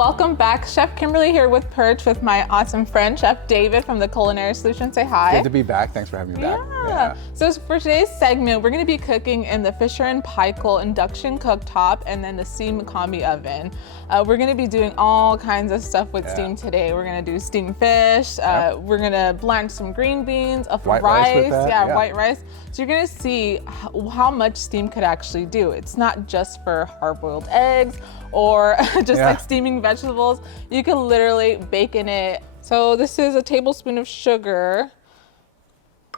welcome back. Chef Kimberly here with PIRCH with my awesome friend, Chef David from the Culinary Solution. Say hi. Good to be back. Thanks for having me back. Yeah. So for today's segment, we're going to be cooking in the Fisher & Paykel Induction Cooktop and then the Steam Combi Oven. We're going to be doing all kinds of stuff with steam today. We're going to do steamed fish. We're going to blanch some green beans, white rice with that. White rice. So you're going to see how much steam could actually do. It's not just for hard-boiled eggs or just like steaming vegetables. You can literally bake in it. So this is a tablespoon of sugar.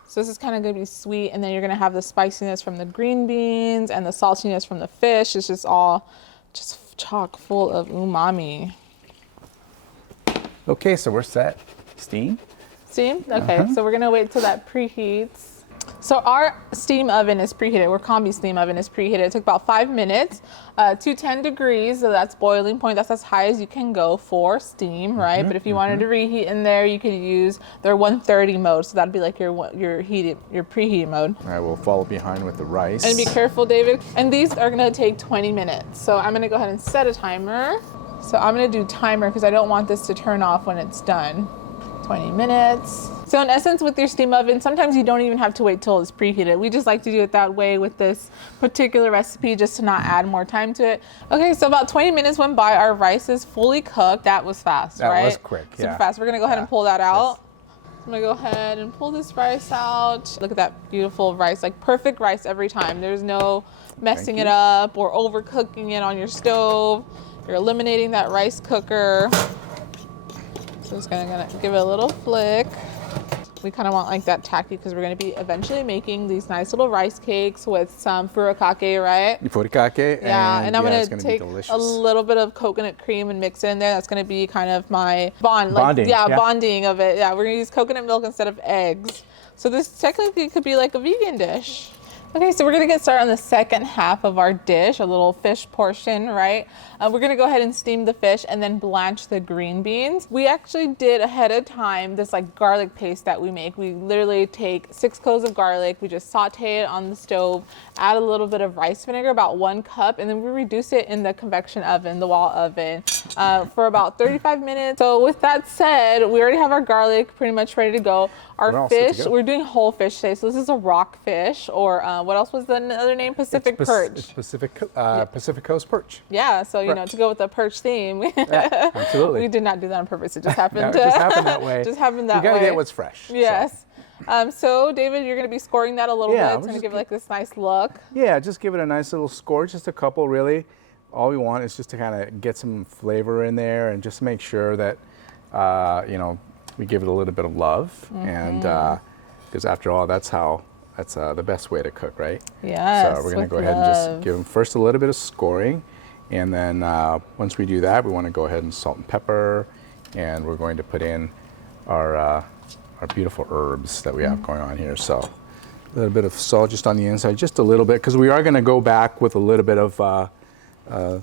So this is kind of gonna be sweet, and then you're gonna have the spiciness from the green beans and the saltiness from the fish. It's just all just chock full of umami. Okay, so we're set. Steam? Steam? Okay, so we're gonna wait till that preheats. So our steam oven is preheated. Our combi steam oven is preheated. It took about 5 minutes, 210 degrees. So that's boiling point. That's as high as you can go for steam, right? But if you wanted to reheat in there, you could use their 130 mode. So that'd be like your preheat mode. All right, we'll follow behind with the rice. And be careful, David. And these are gonna take 20 minutes. So I'm gonna go ahead and set a timer. So I'm gonna do timer because I don't want this to turn off when it's done. 20 minutes. So in essence, with your steam oven, sometimes you don't even have to wait till it's preheated. We just like to do it that way with this particular recipe, just to not add more time to it. Okay, so about 20 minutes went by. Our rice is fully cooked. That was fast, right? That was quick, Super fast. We're gonna go ahead and pull that out. I'm gonna go ahead and pull this rice out. Look at that beautiful rice, like perfect rice every time. There's no messing it up or overcooking it on your stove. You're eliminating that rice cooker. So just gonna give it a little flick. We kind of want like that tacky because we're going to be eventually making these nice little rice cakes with some furikake, right? Furikake. Yeah, and I'm going to take a little bit of coconut cream and mix it in there. That's going to be kind of my bonding. Bonding of it. Yeah, we're going to use coconut milk instead of eggs. So this technically could be like a vegan dish. Okay, so we're gonna get started on the second half of our dish, a little fish portion, right? We're gonna go ahead and steam the fish and then blanch the green beans. We actually did ahead of time this like garlic paste that we make. We literally take 6 cloves of garlic, we just saute it on the stove, add a little bit of rice vinegar, about 1 cup, and then we reduce it in the convection oven, the wall oven, for about 35 minutes. So with that said, we already have our garlic pretty much ready to go. Our fish, we're doing whole fish today. So this is a rock fish, or what else was the other name? Pacific perch. It's Pacific Coast perch. Yeah, so you know, to go with the perch theme. Yeah, absolutely. We did not do that on purpose. It just happened. It just happened that way. Just happened that way. You gotta get what's fresh. Yes. So David, you're gonna be scoring that a little bit. It's gonna give it like this nice look. Yeah, just give it a nice little score, just a couple really. All we want is just to kind of get some flavor in there and just make sure that, you know, we give it a little bit of love, and because after all, that's the best way to cook, right? Yes. So we're going to go ahead and just give them first a little bit of scoring, and then once we do that, we want to go ahead and salt and pepper, and we're going to put in our beautiful herbs that we have going on here. So a little bit of salt just on the inside, just a little bit, because we are going to go back with a little bit of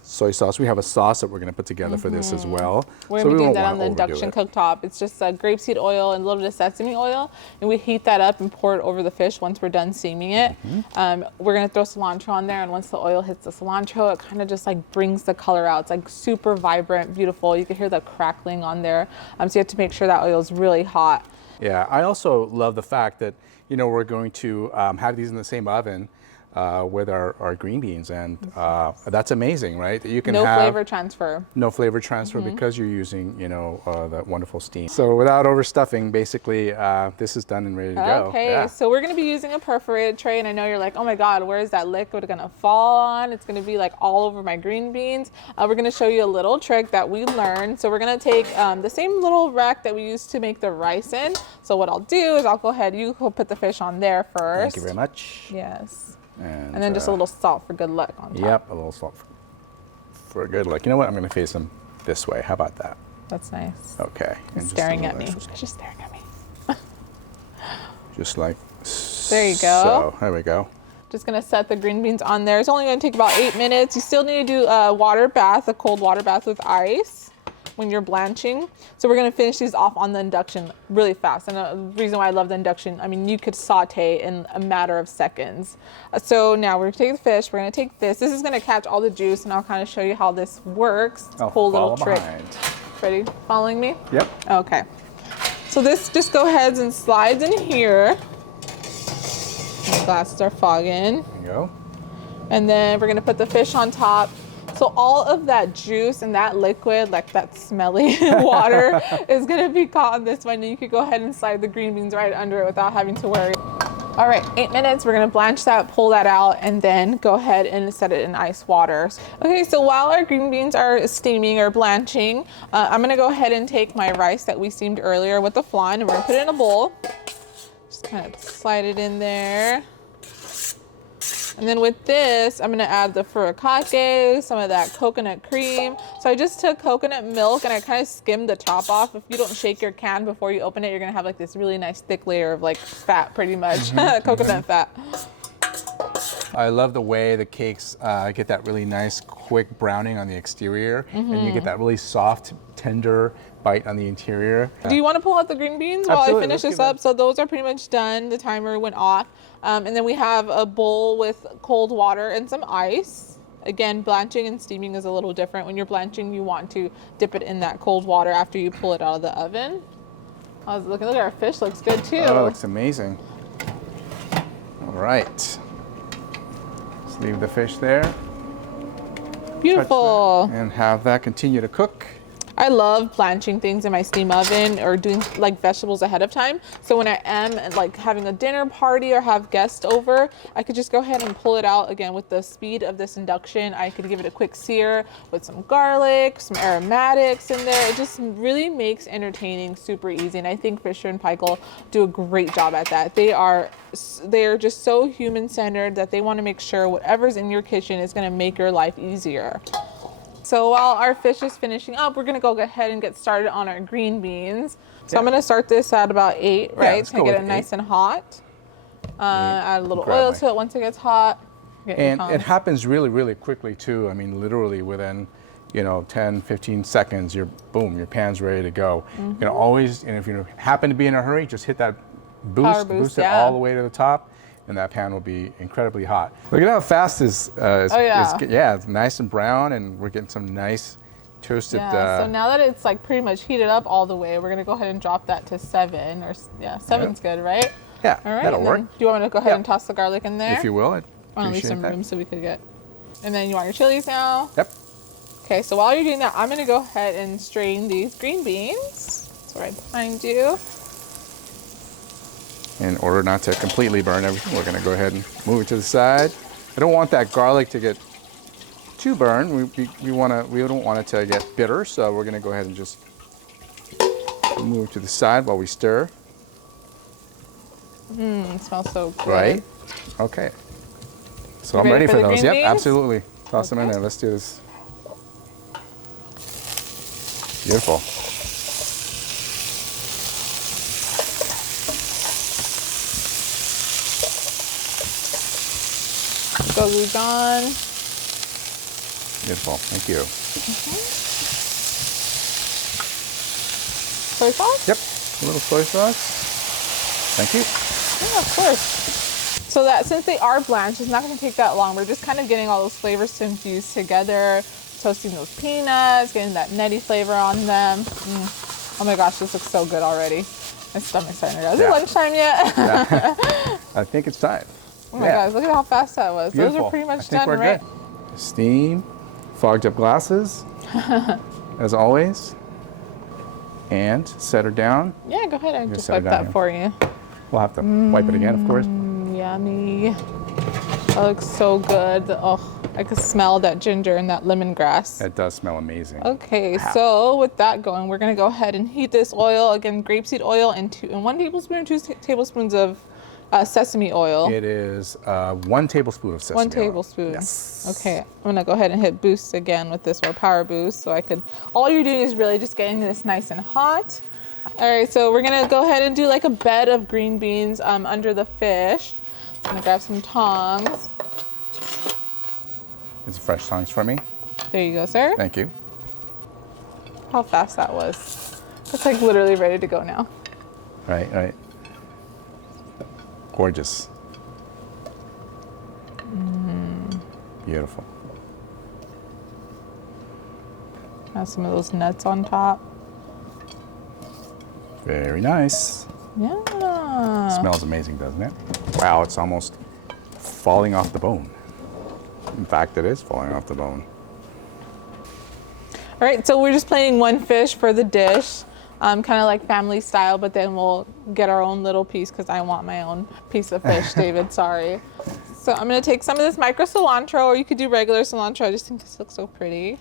soy sauce. We have a sauce that we're going to put together for this as well. We're going to be doing that on the induction cooktop. It's just grapeseed oil and a little bit of sesame oil, and we heat that up and pour it over the fish once we're done steaming it. We're going to throw cilantro on there, and once the oil hits the cilantro, it kind of just like brings the color out. It's like super vibrant, beautiful. You can hear the crackling on there. So you have to make sure that oil is really hot. Yeah, I also love the fact that, you know, we're going to have these in the same oven with our green beans, and that's amazing, right? That you can have flavor transfer. No flavor transfer because you're using, you know, that wonderful steam. So without overstuffing, basically, this is done and ready to go. Okay, so we're going to be using a perforated tray, and I know you're like, oh my God, where is that liquid going to fall on? It's going to be like all over my green beans. We're going to show you a little trick that we learned. So we're going to take the same little rack that we used to make the rice in. So what I'll do is I'll go ahead, you go put the fish on there first. Thank you very much. Yes. And then just a little salt for good luck on top. Yep, a little salt for good luck. You know what? I'm going to face them this way. How about that? That's nice. Okay. He's staring at me. He's just staring at me. Just like there you go. So, there we go. Just going to set the green beans on there. It's only going to take about 8 minutes. You still need to do a water bath, a cold water bath with ice. when you're blanching. So we're gonna finish these off on the induction really fast. And the reason why I love the induction, I mean, you could saute in a matter of seconds. So now we're gonna take the fish, we're gonna take this. This is gonna catch all the juice, and I'll kind of show you how this works. It's a cool little trick. Ready? Following me? Yep. Okay. So this just go ahead and slides in here. The glasses are fogging. There you go. And then we're gonna put the fish on top. So all of that juice and that liquid, like that smelly water, is gonna be caught on this one. And you could go ahead and slide the green beans right under it without having to worry. All right, 8 minutes, we're gonna blanch that, pull that out, and then go ahead and set it in ice water. Okay, so while our green beans are steaming or blanching, I'm gonna go ahead and take my rice that we steamed earlier with the flan, and we're gonna put it in a bowl. Just kind of slide it in there. And then with this, I'm gonna add the furikake, some of that coconut cream. So I just took coconut milk and I kind of skimmed the top off. If you don't shake your can before you open it, you're gonna have like this really nice thick layer of like fat, pretty much, coconut fat. I love the way the cakes get that really nice, quick browning on the exterior, and you get that really soft, tender bite on the interior. Do you want to pull out the green beans while I finish this up? So those are pretty much done. The timer went off. And then we have a bowl with cold water and some ice. Again, blanching and steaming is a little different. When you're blanching, you want to dip it in that cold water after you pull it out of the oven. How's it looking? Look, our fish looks good too. Oh, it looks amazing. All right. Let's leave the fish there. Beautiful. And have that continue to cook. I love blanching things in my steam oven or doing like vegetables ahead of time. So when I am like having a dinner party or have guests over, I could just go ahead and pull it out. Again, with the speed of this induction, I could give it a quick sear with some garlic, some aromatics in there. It just really makes entertaining super easy. And I think Fisher and Paykel do a great job at that. They are just so human-centered that they want to make sure whatever's in your kitchen is going to make your life easier. So while our fish is finishing up, we're gonna go ahead and get started on our green beans. So I'm gonna start this at about 8, right? To get it nice and hot. Add a little oil to it once it gets hot. And it happens really, really quickly too. I mean, literally within, 10, 15 seconds, your pan's ready to go. You can always, and if you happen to be in a hurry, just hit that boost it all the way to the top, and that pan will be incredibly hot. Look at how fast it's nice and brown, and we're getting some nice toasted. So now that it's like pretty much heated up all the way, we're gonna go ahead and drop that to 7, or 7's good, right? Yeah, all right, that'll work. Do you want me to go ahead and toss the garlic in there? If you will, I'd I want to leave some room so we could get. And then you want your chilies now? Yep. Okay, so while you're doing that, I'm gonna go ahead and strain these green beans. So right behind you. In order not to completely burn everything, we're gonna go ahead and move it to the side. I don't want that garlic to get too burned. We don't want it to get bitter, so we're gonna go ahead and just move it to the side while we stir. It smells so good. Right? Okay. So I'm ready for those. Yep, absolutely. Toss them in there. Let's do this. Beautiful. Glujon. Beautiful. Thank you. Soy sauce? Yep. A little soy sauce. Thank you. Yeah, of course. So that since they are blanched, it's not going to take that long. We're just kind of getting all those flavors to infuse together, toasting those peanuts, getting that nutty flavor on them. Oh my gosh, this looks so good already. My stomach's starting to go. Is it lunchtime yet? Yeah. I think it's time. Oh my gosh, look at how fast that was. Beautiful. Those are pretty much done, right? Good. Steam, fogged up glasses, as always. And set her down. Yeah, go ahead and just wipe that for you. We'll have to wipe it again, of course. Yummy. That looks so good. Oh, I can smell that ginger and that lemongrass. It does smell amazing. Okay, so with that going, we're gonna go ahead and heat this oil. Again, grapeseed oil and 1 tablespoon or 2 tablespoons of sesame oil. It is 1 tablespoon of sesame oil. 1 tablespoon. Yes. Okay, I'm gonna go ahead and hit boost again with this, or power boost, so I could, all you're doing is really just getting this nice and hot. All right, so we're gonna go ahead and do like a bed of green beans under the fish. I'm gonna grab some tongs. It's fresh tongs for me. There you go, sir. Thank you. how fast that was. It's like literally ready to go now. Right, right. Gorgeous. Beautiful. Have some of those nuts on top. Very nice. Yeah. Smells amazing, doesn't it? Wow, it's almost falling off the bone. In fact, it is falling off the bone. All right, so we're just plating one fish for the dish, kind of like family style, but then we'll get our own little piece because I want my own piece of fish, David, sorry. So I'm gonna take some of this micro cilantro, or you could do regular cilantro. I just think this looks so pretty.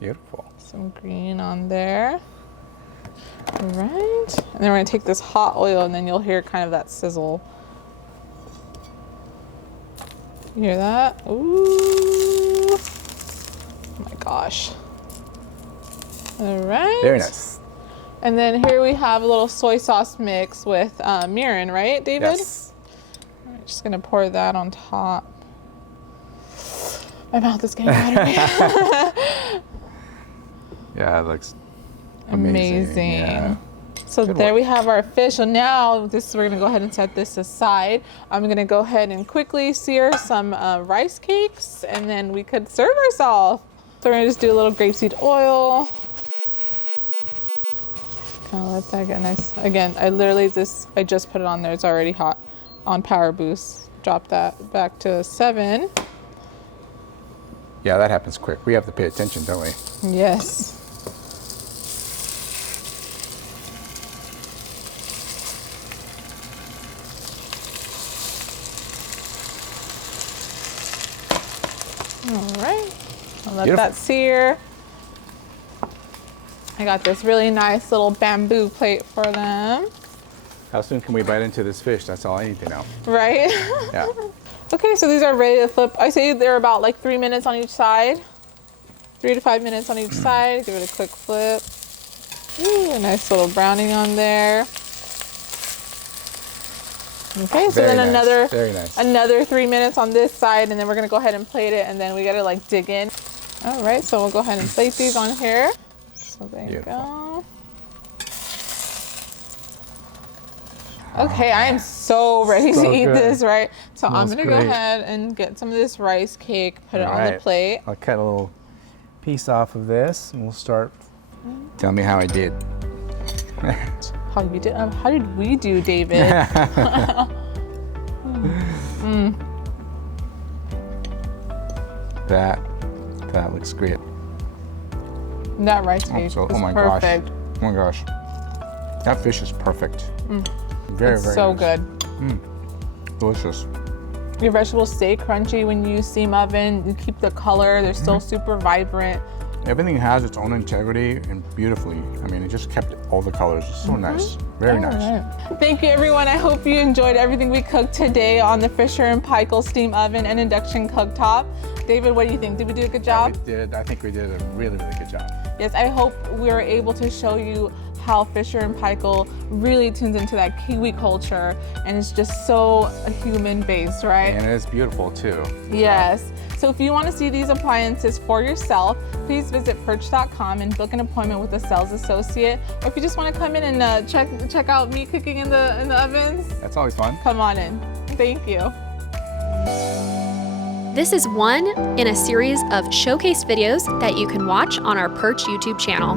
Beautiful. Some green on there. All right, and then we're gonna take this hot oil, and then you'll hear kind of that sizzle. You hear that? Ooh. Oh my gosh. All right. Very nice. And then here we have a little soy sauce mix with mirin, right, David? Yes. I'm just gonna pour that on top. My mouth is getting watery. Yeah, it looks amazing. Yeah. So Good there work. we have our fish. So now we're gonna go ahead and set this aside. I'm gonna go ahead and quickly sear some rice cakes, and then we could serve ourselves. So we're gonna just do a little grapeseed oil. Kind of let that get nice. Again, I just put it on there. It's already hot on power boost. Drop that back to 7. Yeah, that happens quick. We have to pay attention, don't we? Yes. All right. I'll let that sear. I got this really nice little bamboo plate for them. How soon can we bite into this fish? That's all I need to know. Right? Yeah. Okay, so these are ready to flip. I say they're about like 3 minutes on each side. 3 to 5 minutes on each side. Give it a quick flip. Ooh, a nice little browning on there. Okay, so Very then nice. another 3 minutes on this side, and then we're gonna go ahead and plate it, and then we gotta like dig in. All right, so we'll go ahead and plate these on here. So there you go. Okay, I am so ready to eat this, right? So I'm gonna go ahead and get some of this rice cake, put it on the plate. I'll cut a little piece off of this, and we'll start. Tell me how I did. How did we do, David? That looks great. That rice cake is perfect. Oh my gosh. That fish is perfect. Very so nice. Good. Delicious. Your vegetables stay crunchy when you use steam oven. You keep the color. They're still super vibrant. Everything has its own integrity and beautifully. I mean, it just kept all the colors. It's so nice. Very nice. Right. Thank you, everyone. I hope you enjoyed everything we cooked today on the Fisher & Paykel steam oven and induction cooktop. David, what do you think? Did we do a good job? Yeah, we did. I think we did a really, really good job. Yes, I hope we were able to show you how Fisher & Paykel really tunes into that Kiwi culture, and it's just so human-based, right? And it is beautiful, too. Yes. So if you want to see these appliances for yourself, please visit PIRCH.com and book an appointment with a sales associate. Or if you just want to come in and check out me cooking in the ovens, that's always fun. Come on in. Thank you. This is one in a series of showcase videos that you can watch on our PIRCH YouTube channel.